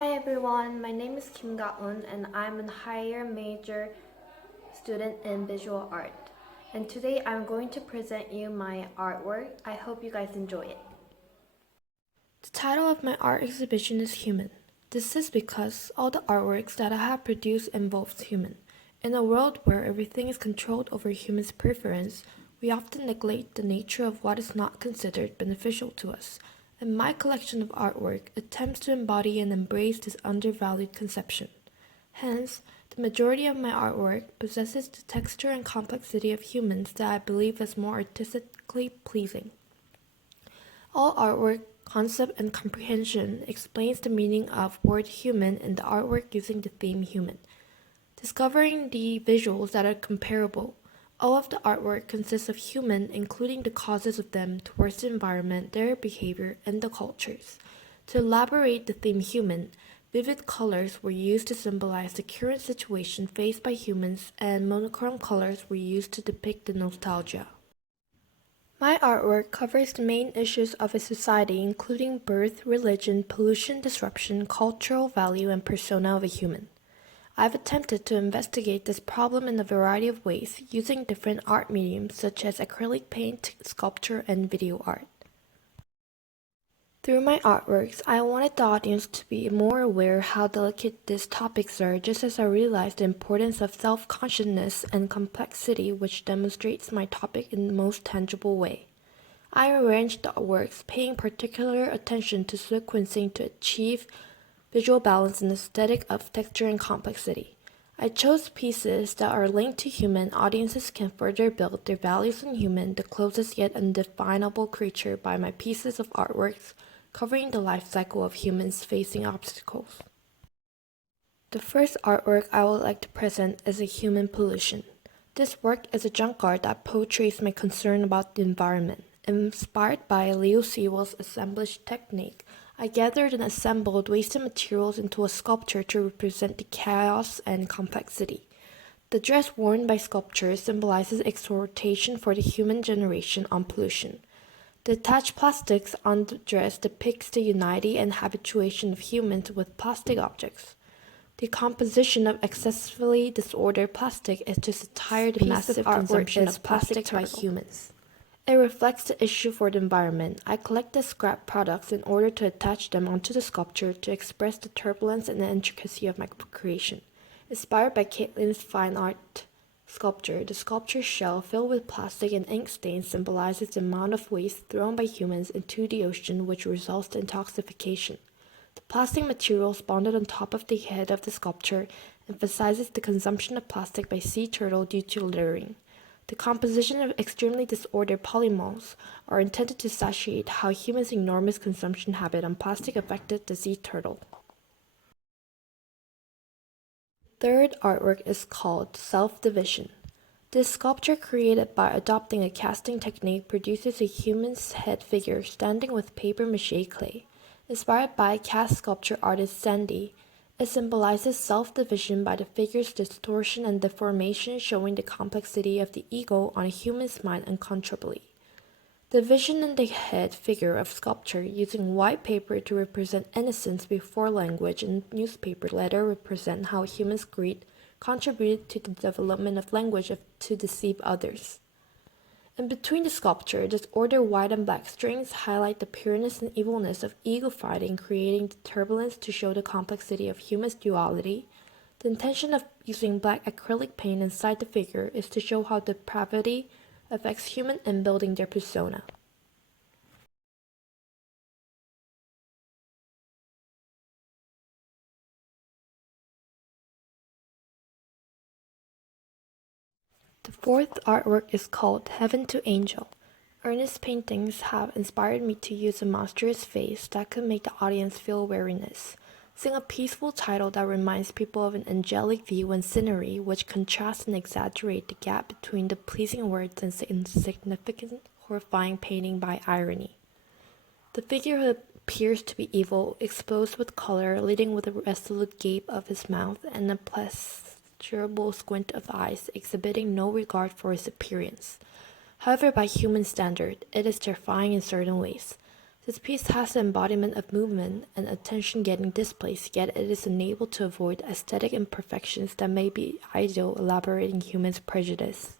Hi everyone, my name is Kim Gaun and I'm a higher major student in visual art. And today I'm going to present you my artwork. I hope you guys enjoy it. The title of my art exhibition is Human. This is because all the artworks that I have produced involves human. In a world where everything is controlled over humans' preference, we often neglect the nature of what is not considered beneficial to us. And my collection of artwork attempts to embody and embrace this undervalued conception. Hence, the majority of my artwork possesses the texture and complexity of humans that I believe is more artistically pleasing. All artwork, concept, and comprehension explains the meaning of word human in the artwork using the theme human. Discovering the visuals that are comparable. All of the artwork consists of human, including the causes of them towards the environment, their behavior, and the cultures. To elaborate the theme human, vivid colors were used to symbolize the current situation faced by humans, and monochrome colors were used to depict the nostalgia. My artwork covers the main issues of a society, including birth, religion, pollution, disruption, cultural value, and persona of a human. I've attempted to investigate this problem in a variety of ways, using different art mediums such as acrylic paint, sculpture, and video art. Through my artworks, I wanted the audience to be more aware how delicate these topics are, just as I realized the importance of self-consciousness and complexity, which demonstrates my topic in the most tangible way. I arranged the works, paying particular attention to sequencing to achieve visual balance and aesthetic of texture and complexity. I chose pieces that are linked to human. Audiences can further build their values on human, the closest yet undefinable creature, by my pieces of artworks covering the life cycle of humans facing obstacles. The first artwork I would like to present is a human pollution. This work is a junk art that portrays my concern about the environment. Inspired by Leo Sewell's assemblage technique, I gathered and assembled wasted materials into a sculpture to represent the chaos and complexity. The dress worn by sculpture symbolizes exhortation for the human generation on pollution. The attached plastics on the dress depicts the unity and habituation of humans with plastic objects. The composition of excessively disordered plastic is to satire the massive consumption of plastic by humans. It reflects the issue for the environment. I collected scrap products in order to attach them onto the sculpture to express the turbulence and the intricacy of my creation. Inspired by Caitlin's fine art sculpture, the sculpture shell filled with plastic and ink stains symbolizes the amount of waste thrown by humans into the ocean, which results in toxification. The plastic materials bonded on top of the head of the sculpture emphasizes the consumption of plastic by sea turtle due to littering. The composition of extremely disordered polymers are intended to satiate how humans' enormous consumption habit on plastic affected the sea turtle. Third artwork is called Self-Division. This sculpture, created by adopting a casting technique, produces a human's head figure standing with paper mache clay. Inspired by cast sculpture artist Sandy, it symbolizes self-division by the figure's distortion and deformation, showing the complexity of the ego on a human's mind uncontrollably. The vision in the head figure of sculpture, using white paper to represent innocence before language and newspaper letter represent how humans' greed contributed to the development of language to deceive others. In between the sculpture, disordered white and black strings highlight the pureness and evilness of ego fighting, creating the turbulence to show the complexity of human duality. The intention of using black acrylic paint inside the figure is to show how depravity affects humans in building their persona. The fourth artwork is called Heaven to Angel. Ernest's paintings have inspired me to use a monstrous face that could make the audience feel weariness. Sing a peaceful title that reminds people of an angelic view and scenery, which contrast and exaggerate the gap between the pleasing words and insignificant, horrifying painting by irony. The figure who appears to be evil, exposed with color, leading with a resolute gape of his mouth and a pleasurable squint of eyes, exhibiting no regard for his appearance. However, by human standard, it is terrifying in certain ways. This piece has the embodiment of movement and attention getting displaced, yet it is unable to avoid aesthetic imperfections that may be ideal, elaborating humans' prejudice.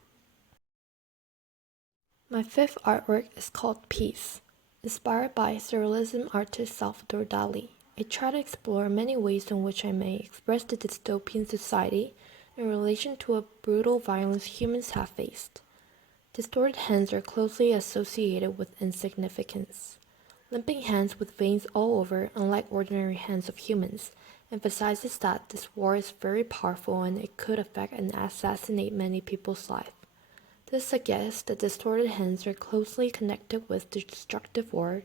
My fifth artwork is called Peace. Inspired by surrealism artist Salvador Dali, I try to explore many ways in which I may express the dystopian society in relation to a brutal violence humans have faced. Distorted hands are closely associated with insignificance. Limping hands with veins all over, unlike ordinary hands of humans, emphasizes that this war is very powerful and it could affect and assassinate many people's lives. This suggests that distorted hands are closely connected with destructive war,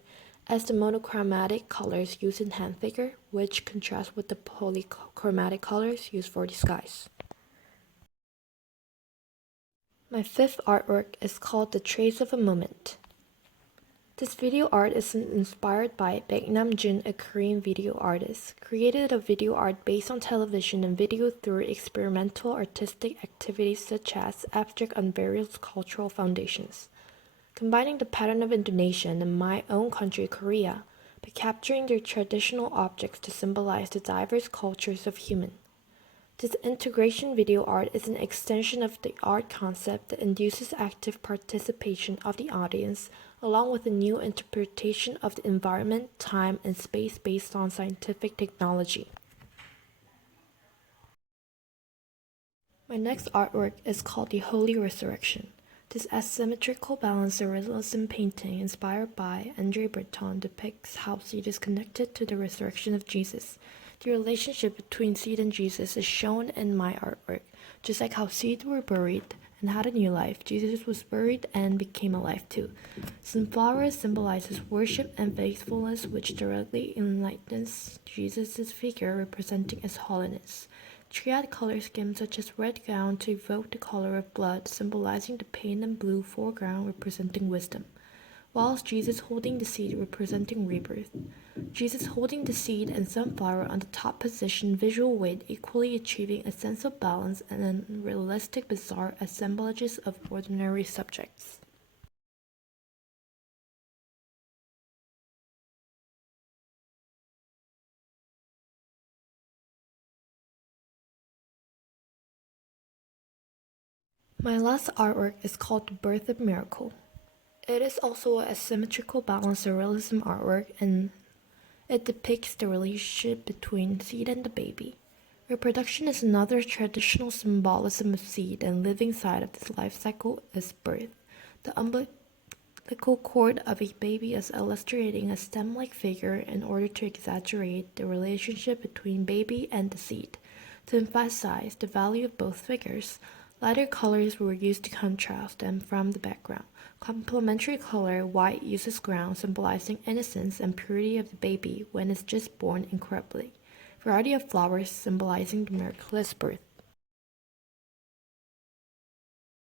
as the monochromatic colors used in hand figure, which contrast with the polychromatic colors used for disguise. My fifth artwork is called The Trace of a Moment. This video art is inspired by Baeknam Jun, a Korean video artist, created a video art based on television and video through experimental artistic activities such as abstract on various cultural foundations, combining the pattern of Indonesia and my own country, Korea, by capturing their traditional objects to symbolize the diverse cultures of humans. This integration video art is an extension of the art concept that induces active participation of the audience, along with a new interpretation of the environment, time, and space based on scientific technology. My next artwork is called The Holy Resurrection. This asymmetrical balance surrealism painting, inspired by André Breton, depicts how seed is connected to the resurrection of Jesus. The relationship between seed and Jesus is shown in my artwork. Just like how seeds were buried and had a new life, Jesus was buried and became alive too. Sunflower symbolizes worship and faithfulness, which directly enlightens Jesus' figure, representing his holiness. Triad color schemes such as red gown to evoke the color of blood, symbolizing the pain, and blue foreground representing wisdom, whilst Jesus holding the seed representing rebirth. Jesus holding the seed and sunflower on the top position, visual weight equally achieving a sense of balance and unrealistic bizarre assemblages of ordinary subjects. My last artwork is called The Birth of Miracle. It is also a symmetrical balance surrealism artwork, and it depicts the relationship between seed and the baby. Reproduction is another traditional symbolism of seed, and living side of this life cycle is birth. The umbilical cord of a baby is illustrating a stem-like figure in order to exaggerate the relationship between baby and the seed. To emphasize the value of both figures, lighter colors were used to contrast them from the background. Complementary color white uses ground, symbolizing innocence and purity of the baby when it's just born incorruptly. Variety of flowers symbolizing the miraculous birth.